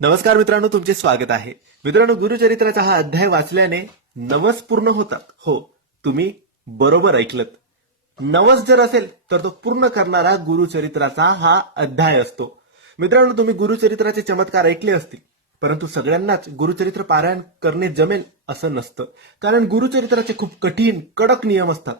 नमस्कार मित्रांनो, तुमचे स्वागत आहे. मित्रांनो, गुरुचरित्राचा हा अध्याय वाचल्याने नवस पूर्ण होतात. हो, तुम्ही बरोबर ऐकलत. नवस जर असेल तर तो पूर्ण करणारा गुरुचरित्राचा हा अध्याय असतो. मित्रांनो, तुम्ही गुरुचरित्राचे चमत्कार ऐकले असतील, परंतु सगळ्यांनाच गुरुचरित्र पारायण करणे जमेल असं नसतं. कारण गुरुचरित्राचे खूप कठीण कडक नियम असतात.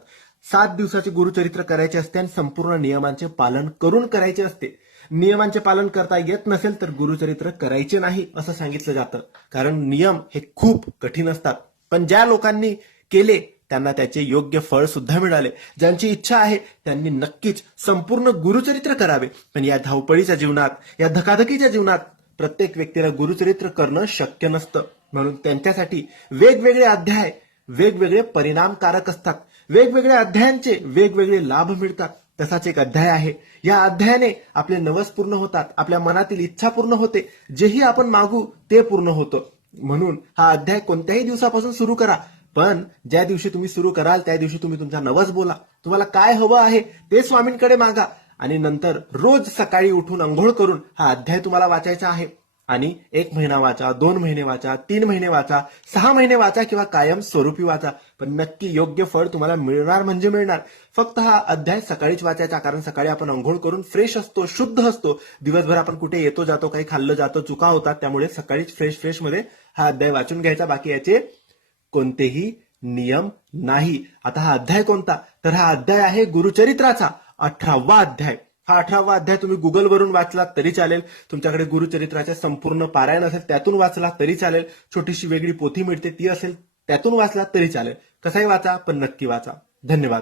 7 दिवसाचे गुरुचरित्र करायचे असते आणि संपूर्ण नियमांचे पालन करून करायचे असते. नियमांचे पालन करता येत नसेल तर गुरुचरित्र करायचे नाही असं सांगितलं जातं. कारण नियम हे खूप कठीण असतात. पण ज्या लोकांनी केले त्यांना त्याचे योग्य फळ सुद्धा मिळाले. ज्यांची इच्छा आहे त्यांनी नक्कीच संपूर्ण गुरुचरित्र करावे. पण या धावपळीच्या जीवनात, या धकाधकीच्या जीवनात प्रत्येक व्यक्तीला गुरुचरित्र करणं शक्य नसतं. म्हणून त्यांच्यासाठी वेगवेगळे अध्याय वेगवेगळे परिणामकारक असतात. वेगवेगळ्या अध्यायांचे वेगवेगळे लाभ मिळतात. तसाच एक अध्याय आहे. या अध्यायाने आपले नवस पूर्ण होतात, आपल्या मनातील इच्छा पूर्ण होते, जेही आपण मागू ते पूर्ण होतं. म्हणून हा अध्याय कोणत्याही दिवसापासून सुरू करा, पण ज्या दिवशी तुम्ही सुरू कराल त्या दिवशी तुम्ही तुमचा नवस बोला. तुम्हाला काय हवं आहे ते स्वामींकडे मागा आणि नंतर रोज सकाळी उठून अंघोळ करून हा अध्याय तुम्हाला वाचायचा आहे. आणि 1 महिना वाचा, 2 महिने वाचा, 3 महिने वाचा, 6 महिने वाचा किंवा कायम स्वरूपी वाचा, पण नक्की योग्य फळ तुम्हाला मिळणार म्हणजे मिळणार. फक्त हा अध्याय सकाळीच वाचायचा, कारण सकाळी आपण अंघोळ करून फ्रेश असतो, शुद्ध असतो. दिवसभर आपण कुठे येतो जातो, काही खाल्लं जातं, चुका होतात, त्यामुळे सकाळीच फ्रेश मध्ये हा अध्याय वाचून घ्यायचा. बाकी याचे कोणतेही नियम नाही. आता हा अध्याय कोणता? तर हा अध्याय आहे गुरुचरित्राचा 18वा अध्याय. हा 18वा अध्याय तुम्ही गुगलवरून वाचलात तरी चालेल. तुमच्याकडे गुरुचरित्राचे संपूर्ण पारायण असेल त्यातून वाचला तरी चालेल. छोटीशी वेगळी पोथी मिळते ती असेल त्यातून वाचला तरी चालेल. कसाही वाचा, पण नक्की वाचा. धन्यवाद.